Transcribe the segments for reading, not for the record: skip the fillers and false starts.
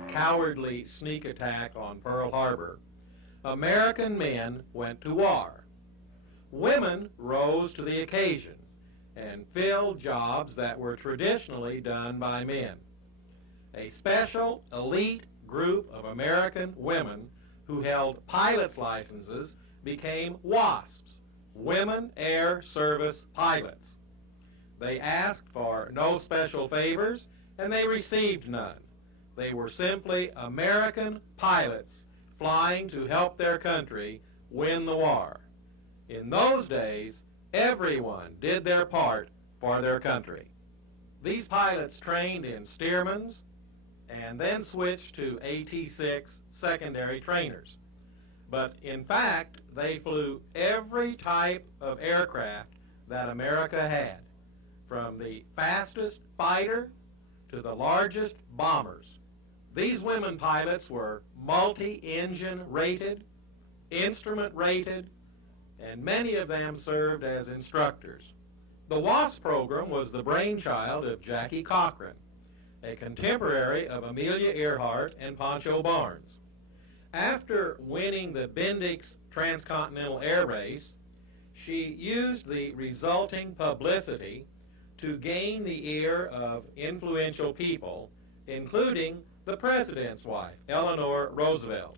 Japan's cowardly sneak attack on Pearl Harbor, American men went to war. Women rose to the occasion and filled jobs that were traditionally done by men. A special elite group of American women who held pilot's licenses became WASPs, Women Air Service Pilots. They asked for no special favors, and they received none. They were simply American pilots flying to help their country win the war. In those days, everyone did their part for their country. These pilots trained in Stearman's and then switched to AT-6 secondary trainers. But in fact, they flew every type of aircraft that America had, from the fastest fighter to the largest bombers. These women pilots were multi-engine rated, instrument rated, and many of them served as instructors. The WASP program was the brainchild of Jackie Cochran, a contemporary of Amelia Earhart and Pancho Barnes. After winning the Bendix Transcontinental Air Race, she used the resulting publicity to gain the ear of influential people, including the president's wife, Eleanor Roosevelt,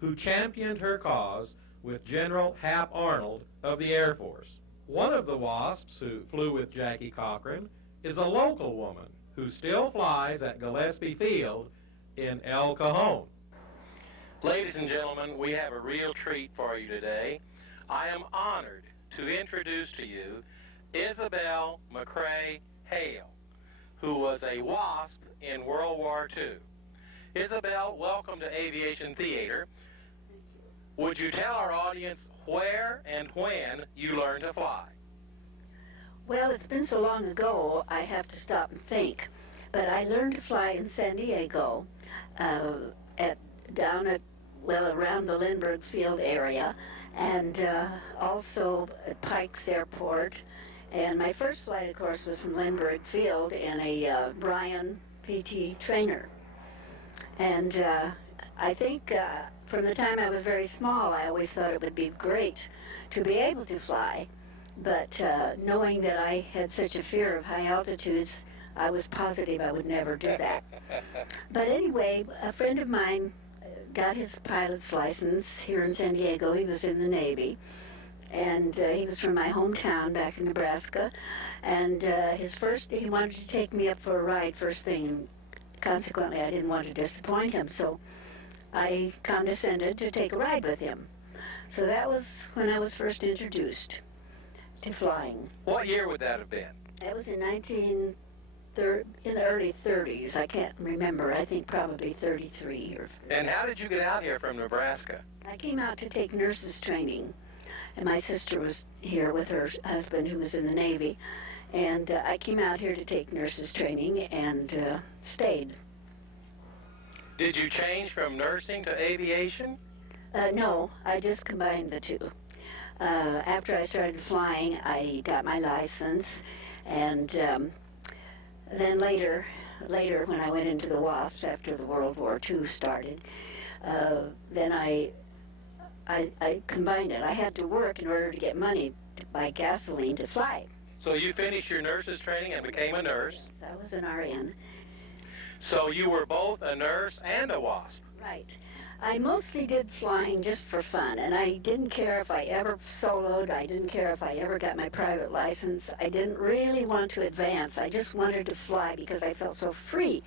who championed her cause with General Hap Arnold of the Air Force. One of the WASPs who flew with Jackie Cochran is a local woman who still flies at Gillespie Field in El Cajon. Ladies and gentlemen, we have a real treat for you today. I am honored to introduce to you Isabel McCrae Hale, who was a WASP in World War II. Isabel, welcome to Aviation Theater. Would you tell our audience where and when you learned to fly? Well, it's been so long ago, I have to stop and think. But I learned to fly in San Diego, around the Lindbergh Field area, and also at Pikes Airport. And my first flight, of course, was from Lindbergh Field in a Bryan PT trainer. And I think from the time I was very small, I always thought it would be great to be able to fly. But knowing that I had such a fear of high altitudes, I was positive I would never do that. But anyway, a friend of mine got his pilot's license here in San Diego. He was in the Navy. And he was from my hometown back in Nebraska. And he wanted to take me up for a ride first thing. And consequently, I didn't want to disappoint him. So I condescended to take a ride with him. So that was when I was first introduced to flying. What year would that have been? That was in the early 30s. I can't remember. I think probably 33. And how did you get out here from Nebraska? I came out to take nurses training. And my sister was here with her husband, who was in the Navy. And I came out here to take nurses training and stayed. Did you change from nursing to aviation? No, I just combined the two. After I started flying, I got my license. And then later, when I went into the WASPs after the World War II started, then I combined it. I had to work in order to get money to buy gasoline to fly. So you finished your nurse's training and became a nurse? I was an RN. So you were both a nurse and a WASP? Right. I mostly did flying just for fun, and I didn't care if I ever soloed. I didn't care if I ever got my private license. I didn't really want to advance. I just wanted to fly because I felt so free.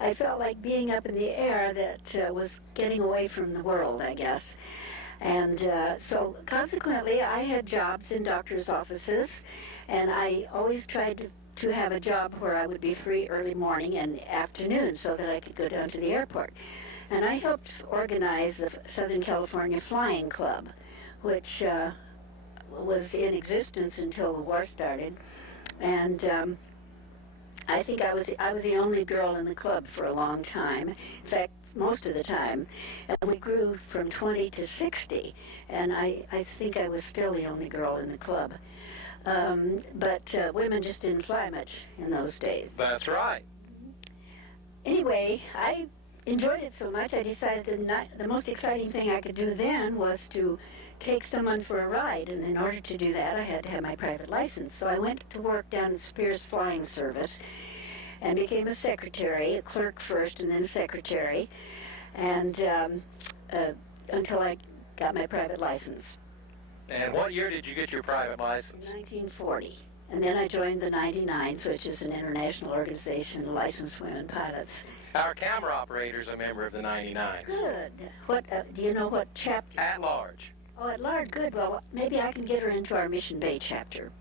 I felt like being up in the air that was getting away from the world, I guess. And so consequently, I had jobs in doctor's offices, and I always tried to have a job where I would be free early morning and afternoon so that I could go down to the airport. And I helped organize the Southern California Flying Club, which was in existence until the war started. And I think I was the only girl in the club for a long time. In fact, most of the time. And we grew from 20 to 60, and I think I was still the only girl in the club. But women just didn't fly much in those days. That's right. Anyway, I enjoyed it so much, I decided that the most exciting thing I could do then was to take someone for a ride, and in order to do that, I had to have my private license. So I went to work down at Spears Flying Service and became a secretary, a clerk first and then a secretary, and until I got my private license. And what year did you get your private license? 1940. And then I joined the 99s, which is an international organization of licensed women pilots. Our camera operator's a member of the 99s. Good. What do you know what chapter? At large. Oh, at large. Good. Well, maybe I can get her into our Mission Bay chapter.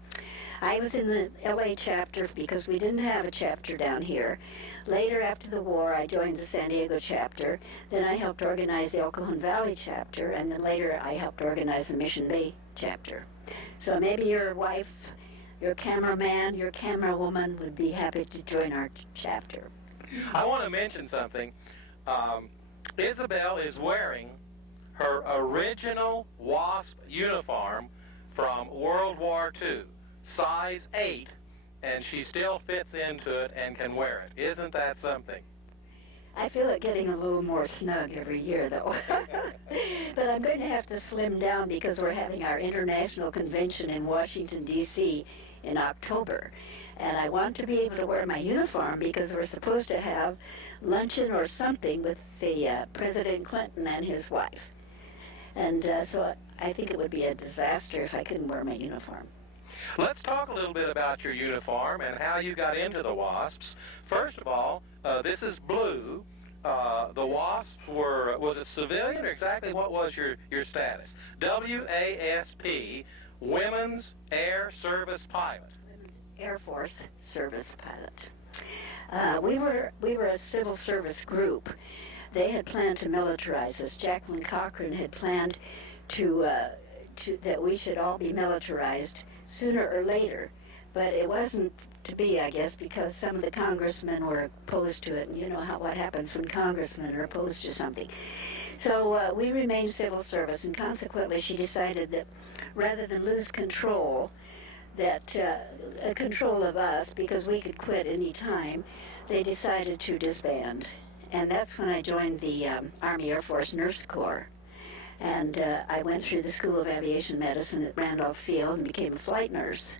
I was in the LA chapter because we didn't have a chapter down here. Later, after the war, I joined the San Diego chapter. Then I helped organize the El Cajon Valley chapter, and then later I helped organize the Mission Bay chapter. So maybe your wife, your cameraman, your camerawoman would be happy to join our chapter. I want to mention something. Isabel is wearing her original WASP uniform from World War II, size 8, and she still fits into it and can wear it. Isn't that something? I feel it getting a little more snug every year, though. But I'm going to have to slim down because we're having our international convention in Washington, D.C. in October. And I want to be able to wear my uniform because we're supposed to have luncheon or something with the President Clinton and his wife. And so I think it would be a disaster if I couldn't wear my uniform. Let's talk a little bit about your uniform and how you got into the WASPs. First of all, this is blue. The WASPs was it civilian or exactly what was your status? WASP, Women's Air Service Pilot. Air Force Service Pilot. We were a civil service group. They had planned to militarize us. Jacqueline Cochran had planned to that we should all be militarized sooner or later, but it wasn't to be, I guess, because some of the congressmen were opposed to it, and you know what happens when congressmen are opposed to something. So we remained civil service, and consequently she decided that rather than lose control of us, because we could quit any time, they decided to disband. And that's when I joined the Army Air Force Nurse Corps. And I went through the School of Aviation Medicine at Randolph Field and became a flight nurse.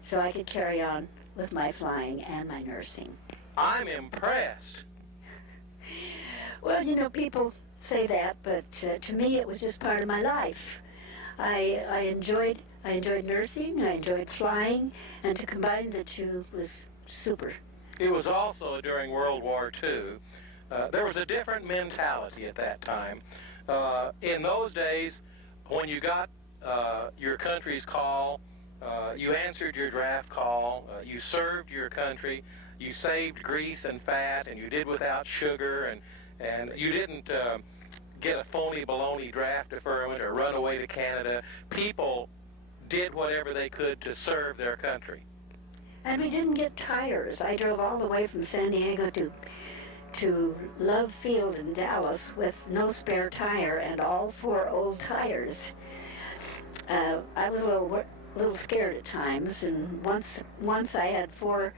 So I could carry on with my flying and my nursing. I'm impressed. Well, you know, people say that, but to me it was just part of my life. I enjoyed nursing, I enjoyed flying, and to combine the two was super. It was also during World War II. There was a different mentality at that time. In those days, when you got your country's call, you answered your draft call, you served your country, you saved grease and fat, and you did without sugar, and you didn't get a phony baloney draft deferment or run away to Canada. People did whatever they could to serve their country. And we didn't get tires. I drove all the way from San Diego to Love Field in Dallas with no spare tire and all 4 old tires. I was a little scared at times, and once I had 4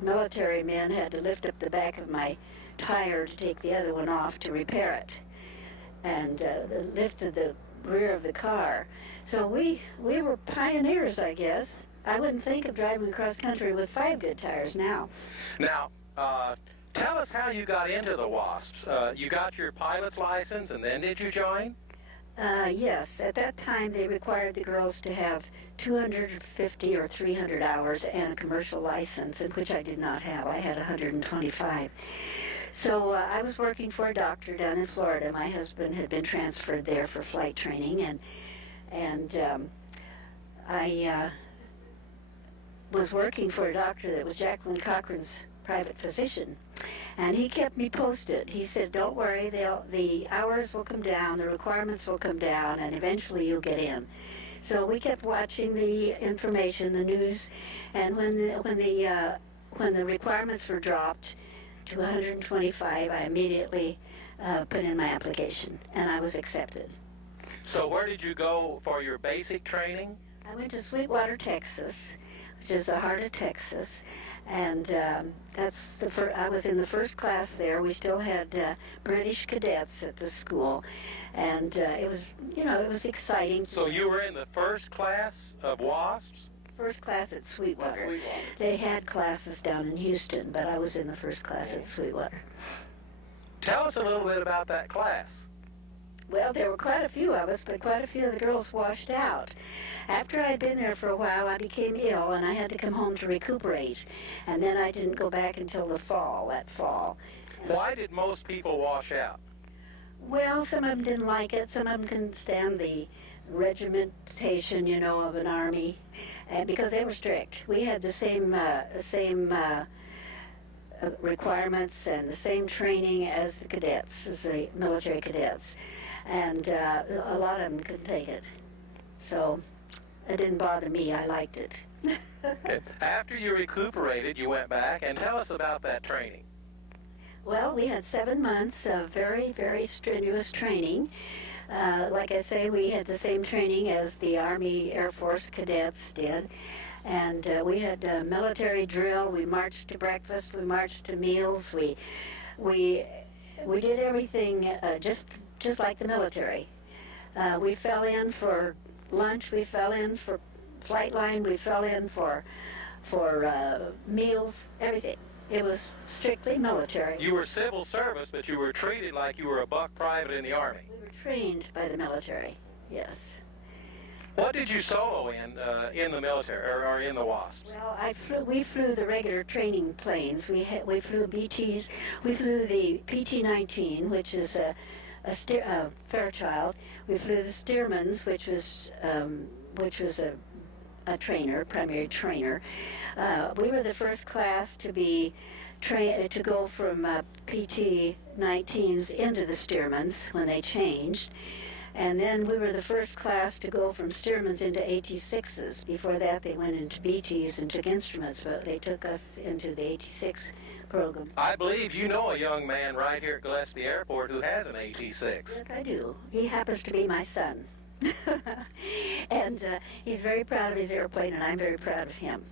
military men had to lift up the back of my tire to take the other one off to repair it, and lifted the rear of the car. So we were pioneers, I guess. I wouldn't think of driving across country with 5 good tires now. Now, tell us how you got into the WASPs. You got your pilot's license, and then did you join? Yes. At that time, they required the girls to have 250 or 300 hours and a commercial license, in which I did not have. I had 125. So I was working for a doctor down in Florida. My husband had been transferred there for flight training, and I was working for a doctor that was Jacqueline Cochran's private physician, and he kept me posted. He said, don't worry, the hours will come down, the requirements will come down, and eventually you'll get in. So we kept watching the information, the news, and when the requirements were dropped to 125, I immediately put in my application, and I was accepted. So where did you go for your basic training? I went to Sweetwater, Texas, which is the heart of Texas, And I was in the first class there. We still had British cadets at the school, and it was exciting. So you were in the first class of WASPs? First class at Sweetwater. They had classes down in Houston, but I was in the first class at Sweetwater. Tell us a little bit about that class. Well, there were quite a few of us, but quite a few of the girls washed out. After I'd been there for a while, I became ill, and I had to come home to recuperate. And then I didn't go back until that fall. Why did most people wash out? Well, some of them didn't like it. Some of them couldn't stand the regimentation, of an army, and because they were strict. We had the same requirements and the same training as the cadets, as the military cadets. And a lot of them couldn't take it. So it didn't bother me. I liked it. Okay. After you recuperated, you went back, and tell us about that training. Well, we had 7 months of very, very strenuous training. Like I say, we had the same training as the Army Air Force cadets did. And we had military drill. We marched to breakfast. We marched to meals. We did everything just like the military. We fell in for lunch. We fell in for flight line. We fell in for meals. Everything. It was strictly military. You were civil service, but you were treated like you were a buck private in the Army. We were trained by the military. Yes. What did you solo in the military or in the WASPs? Well, we flew the regular training planes. We flew BTs. We flew the PT-19, which is a Fairchild. We flew the Stearmans, which was a trainer, primary trainer. We were the first class to be to go from PT-19s into the Stearmans when they changed. And then we were the first class to go from Stearmans into AT-6s. Before that, they went into BTs and took instruments, but they took us into the AT-6 program. I believe you know a young man right here at Gillespie Airport who has an AT-6. Yes, I do. He happens to be my son. And he's very proud of his airplane, and I'm very proud of him.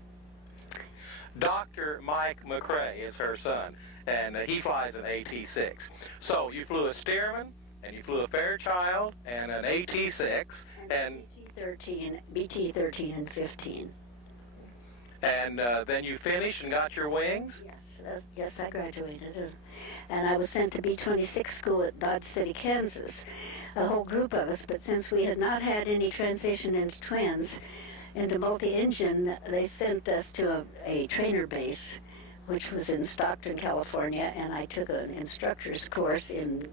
Dr. Mike McCrae is her son, and he flies an AT-6. So you flew a Stearman, and you flew a Fairchild, and an AT-6, and BT-13 and 15. And then you finished and got your wings? Yes, I graduated. And I was sent to B-26 school at Dodge City, Kansas. A whole group of us, but since we had not had any transition into twins, into multi-engine, they sent us to a trainer base, which was in Stockton, California, and I took an instructor's course in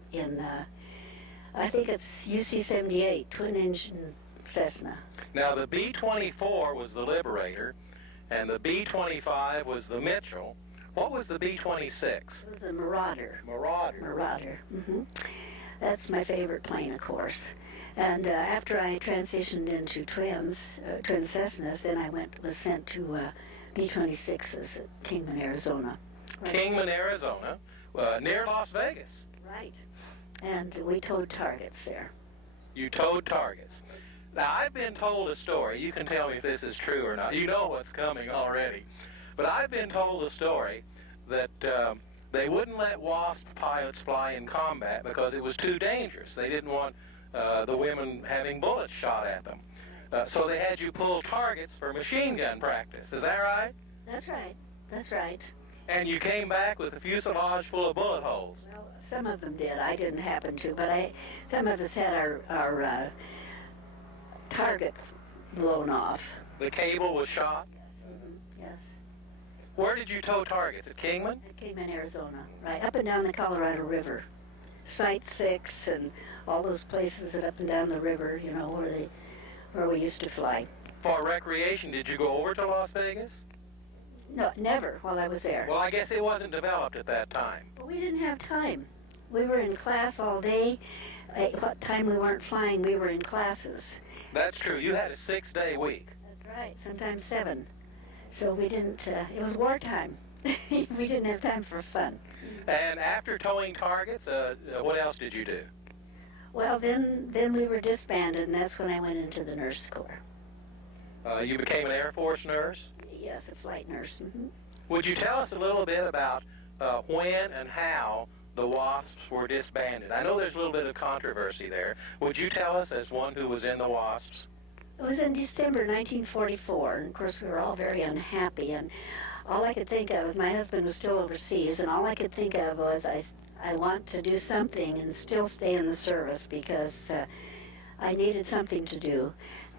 I think it's UC-78, twin-engine Cessna. Now, the B-24 was the Liberator, and the B-25 was the Mitchell. What was the B-26? It was the Marauder. Marauder. Mm-hmm. That's my favorite plane, of course. And after I transitioned into twin Cessnas, then I was sent to B-26s at Kingman, Arizona. Right. Kingman, Arizona, near Las Vegas. Right. And we towed targets there. You towed targets. Now, I've been told a story. You can tell me if this is true or not. You know what's coming already. But I've been told a story that they wouldn't let WASP pilots fly in combat because it was too dangerous. They didn't want the women having bullets shot at them. So they had you pull targets for machine gun practice. Is that right? That's right. That's right. And you came back with a fuselage full of bullet holes. Well, some of them did. I didn't happen to, but some of us had our target blown off. The cable was shot? Yes. Mm-hmm. Yes. Where did you tow targets? At Kingman? At Kingman, Arizona. Right up and down the Colorado River. Site 6 and all those places that up and down the river, where we used to fly. For recreation, did you go over to Las Vegas? No, never while I was there. Well, I guess it wasn't developed at that time. Well, we didn't have time. We were in class all day. At what time we weren't flying, we were in classes. That's true. You had a 6-day week. That's right, sometimes 7. So we didn't, it was wartime. We didn't have time for fun. And after towing targets, what else did you do? Well, then we were disbanded, and that's when I went into the nurse corps. You became an Air Force nurse? Yes, a flight nurse. Mm-hmm. Would you tell us a little bit about when and how the WASPs were disbanded? I know there's a little bit of controversy there. Would you tell us, as one who was in the WASPs? It was in December 1944, and of course we were all very unhappy, and all I could think of was my husband was still overseas, and all I could think of was I want to do something and still stay in the service because I needed something to do.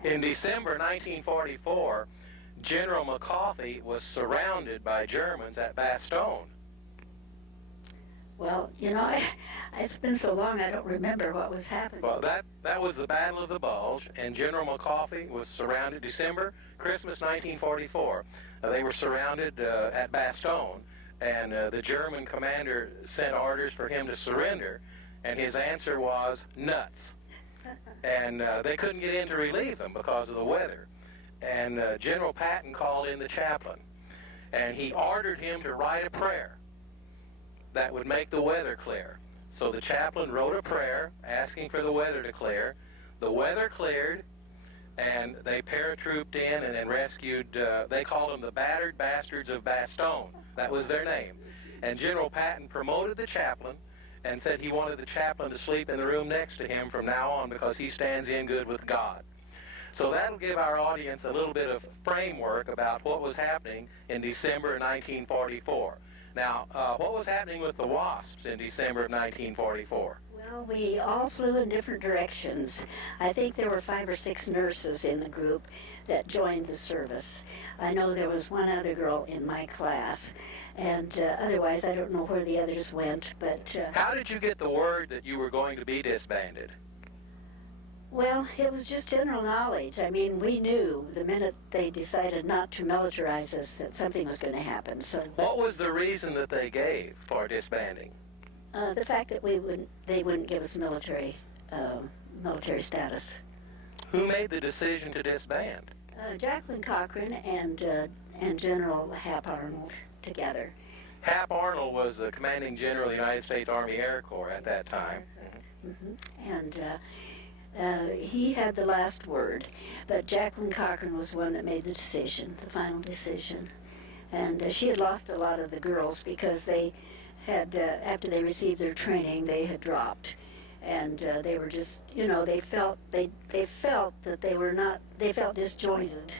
In December 1944, General McCarthy was surrounded by Germans at Bastogne. Well, you know, it's been so long I don't remember what was happening. Well, that was the Battle of the Bulge, and General McCarthy was surrounded Christmas 1944. They were surrounded at Bastogne, and the German commander sent orders for him to surrender, and his answer was nuts. And they couldn't get in to relieve them because of the weather. And General Patton called in the chaplain, and he ordered him to write a prayer that would make the weather clear. So the chaplain wrote a prayer asking for the weather to clear. The weather cleared, and they paratrooped in and then rescued, they called them the Battered Bastards of Bastogne. That was their name. And General Patton promoted the chaplain and said he wanted the chaplain to sleep in the room next to him from now on because he stands in good with God. So that'll give our audience a little bit of framework about what was happening in December of 1944. Now, what was happening with the WASPs in December of 1944? Well, we all flew in different directions. I think there were 5 or 6 nurses in the group that joined the service. I know there was one other girl in my class, and otherwise I don't know where the others went. But how did you get the word that you were going to be disbanded? Well, it was just general knowledge. I mean, we knew the minute they decided not to militarize us that something was going to happen. So, what was the reason that they gave for disbanding? The fact that they wouldn't give us military status. Who made the decision to disband? Jacqueline Cochran and General Hap Arnold together. Hap Arnold was the commanding general of the United States Army Air Corps at that time. Mm-hmm. And he had the last word, but Jacqueline Cochran was the one that made the decision, the final decision. And she had lost a lot of the girls because they had, after they received their training, they had dropped. And they were just, you know, they felt that they felt disjointed.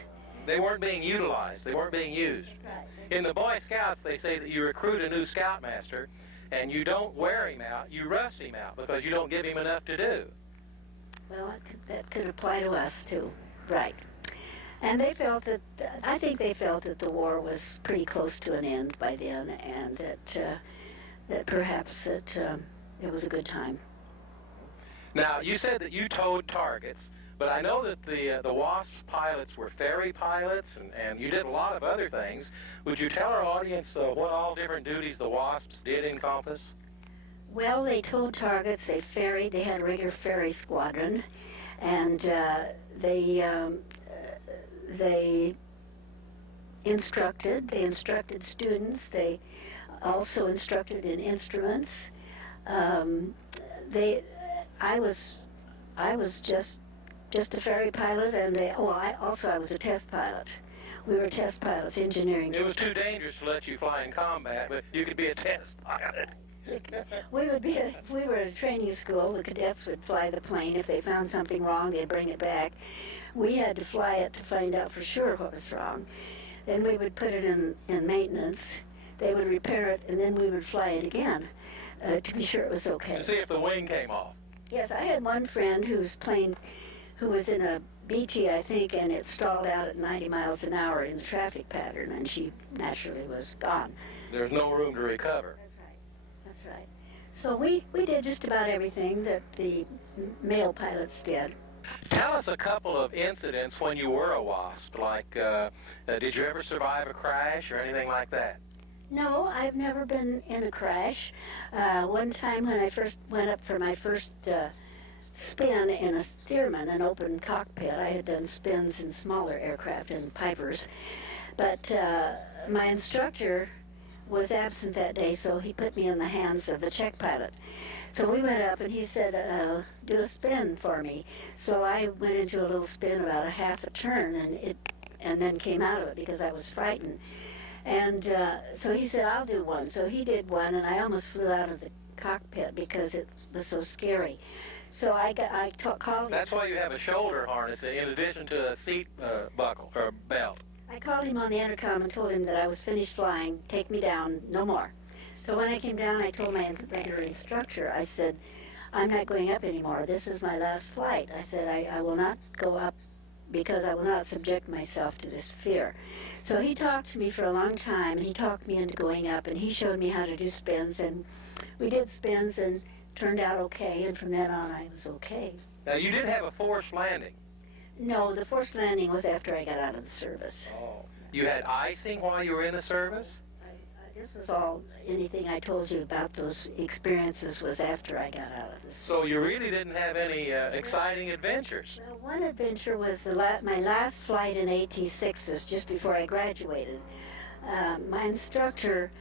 They weren't being utilized. They weren't being used. Right. In the Boy Scouts, they say that you recruit a new scoutmaster, and you don't wear him out, you rust him out because you don't give him enough to do. Well, that could apply to us, too. Right. And they felt that, I think they felt that the war was pretty close to an end by then, and that perhaps it was a good time. Now, you said that you towed targets, but I know that the WASP pilots were ferry pilots, and you did a lot of other things. Would you tell our audience what all different duties the WASPs did encompass? Well, they towed targets, they ferried, they had a regular ferry squadron, and they instructed students, they also instructed in instruments. I was just a ferry pilot, and I was a test pilot. We were test pilots, engineering. It was too dangerous to let you fly in combat, but you could be a test pilot. We were at a training school. The cadets would fly the plane. If they found something wrong, they'd bring it back. We had to fly it to find out for sure what was wrong. Then we would put it in maintenance. They would repair it, and then we would fly it again to be sure it was okay. To see if the wing came off. Yes, I had one friend who was in a BT, I think, and it stalled out at 90 miles an hour in the traffic pattern, and she naturally was gone. There's no room to recover. That's right. So we did just about everything that the male pilots did. Tell us a couple of incidents when you were a WASP, like did you ever survive a crash or anything like that? No, I've never been in a crash. One time when I first went up for my first spin in a Stearman, an open cockpit, I had done spins in smaller aircraft and Pipers, but my instructor was absent that day, so he put me in the hands of the check pilot. So we went up, and he said, do a spin for me. So I went into a little spin about a half a turn, and then came out of it because I was frightened. And so he said, I'll do one. So he did one, and I almost flew out of the cockpit because it was so scary. So called him. That's why you have a shoulder harness in addition to a seat buckle or belt. I called him on the intercom and told him that I was finished flying, take me down, no more. So when I came down, I told my regular instructor, I said, I'm not going up anymore. This is my last flight. I said, I will not go up because I will not subject myself to this fear. So he talked to me for a long time, and he talked me into going up, and he showed me how to do spins, and we did spins and turned out okay, and from then on I was okay. Now, you did have a forced landing. No, the forced landing was after I got out of the service. Oh. You had icing while you were in the service? This was all, anything I told you about those experiences was after I got out of the service. So you really didn't have any exciting adventures? Well, one adventure was my last flight in AT-6s just before I graduated. My instructor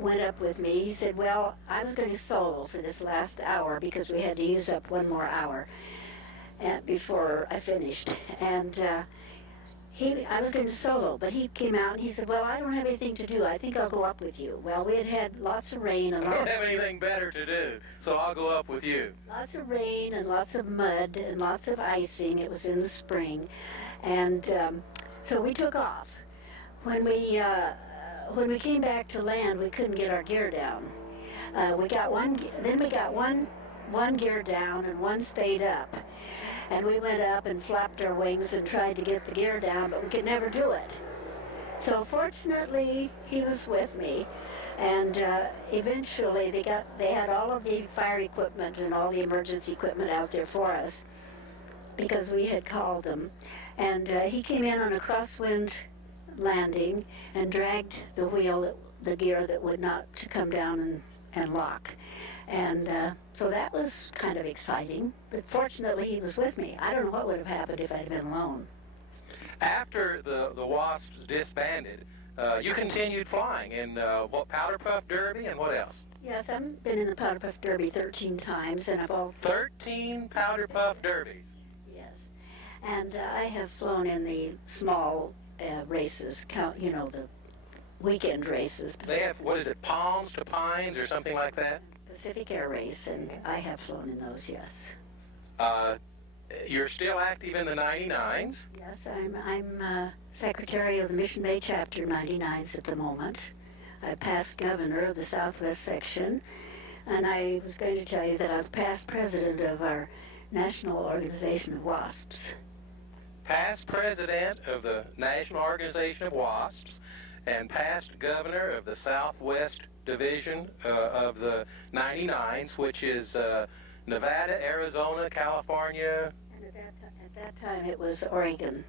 went up with me. He said, well, I was going to solo for this last hour because we had to use up one more hour before I finished. And I was going to solo, but he came out and he said, well, I don't have anything to do. I think I'll go up with you. Well, we had had lots of rain. And I don't have anything better to do, so I'll go up with you. Lots of rain and lots of mud and lots of icing. It was in the spring. And so we took off. When we came back to land, we couldn't get our gear down. We got one gear down and one stayed up. And we went up and flapped our wings and tried to get the gear down, but we could never do it. So fortunately, he was with me, and eventually they had all of the fire equipment and all the emergency equipment out there for us because we had called them. And he came in on a crosswind landing and dragged the wheel, the gear that would not to come down and lock. And so that was kind of exciting. But fortunately, he was with me. I don't know what would have happened if I'd been alone. After the WASPs disbanded, you continued flying in Powder Puff Derby and what else? Yes, I've been in the Powder Puff Derby 13 times, and I've all 13 Powder Puff Derbies. Yes, and I have flown in the small races. The weekend races. They have, what is it, Palms to Pines or something like that? Pacific Air Race, and I have flown in those, yes. You're still active in the 99s? Yes, I'm secretary of the Mission Bay Chapter 99s at the moment. I'm past governor of the Southwest section, and I was going to tell you that I'm past president of our national organization of WASPs. Past president of the National Organization of WASPs, and past governor of the Southwest Division of the 99s, which is Nevada, Arizona, California. And at that time it was Oregon.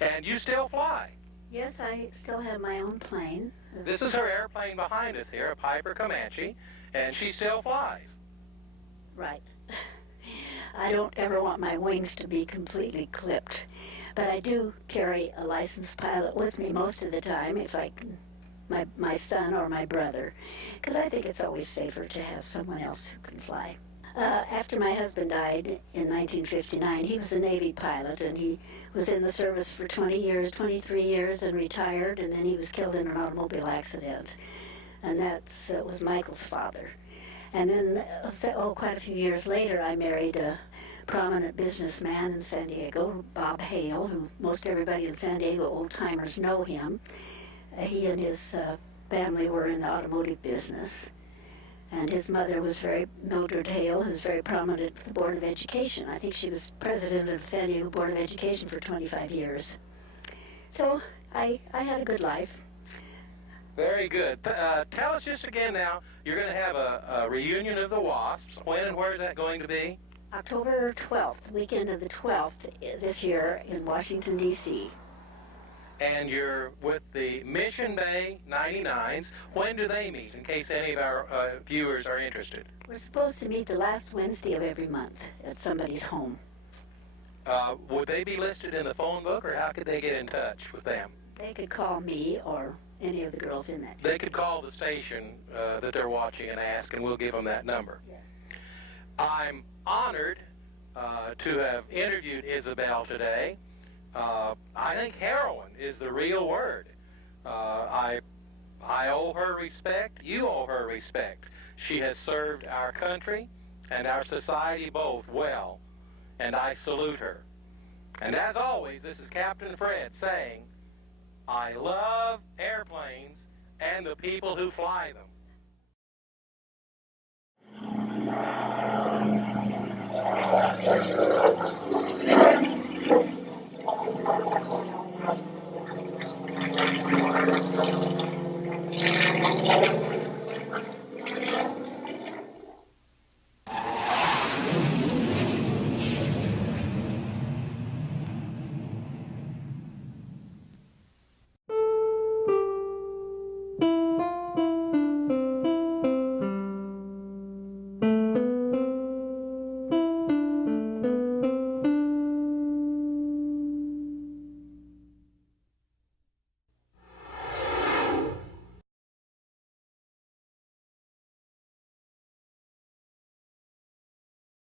And you still fly? Yes, I still have my own plane. This is her airplane behind us here, a Piper Comanche, and she still flies. Right. I don't ever want my wings to be completely clipped, but I do carry a licensed pilot with me most of the time if I can. My son or my brother, because I think it's always safer to have someone else who can fly. After my husband died in 1959, he was a Navy pilot, and he was in the service for 23 years, and retired, and then he was killed in an automobile accident. And that was Michael's father. And then, quite a few years later, I married a prominent businessman in San Diego, Bob Hale, who most everybody in San Diego old-timers know him. He and his family were in the automotive business, and his mother was Mildred Hale, who's very prominent for the Board of Education. I think she was president of the San Diego Board of Education for 25 years. So I had a good life. Very good. Tell us just again now, you're going to have a reunion of the WASPs. When and where is that going to be? October 12th, weekend of the 12th this year in Washington, D.C. And you're with the Mission Bay 99s. When do they meet, in case any of our viewers are interested? We're supposed to meet the last Wednesday of every month at somebody's home. Would they be listed in the phone book, or how could they get in touch with them? They could call me or any of the girls in that. They could call the station that they're watching and ask, and we'll give them that number. Yes. I'm honored to have interviewed Isabel today. I think heroine is the real word. I owe her respect. You owe her respect. She has served our country and our society both well, and I salute her. And as always, this is Captain Fred saying, I love airplanes and the people who fly them.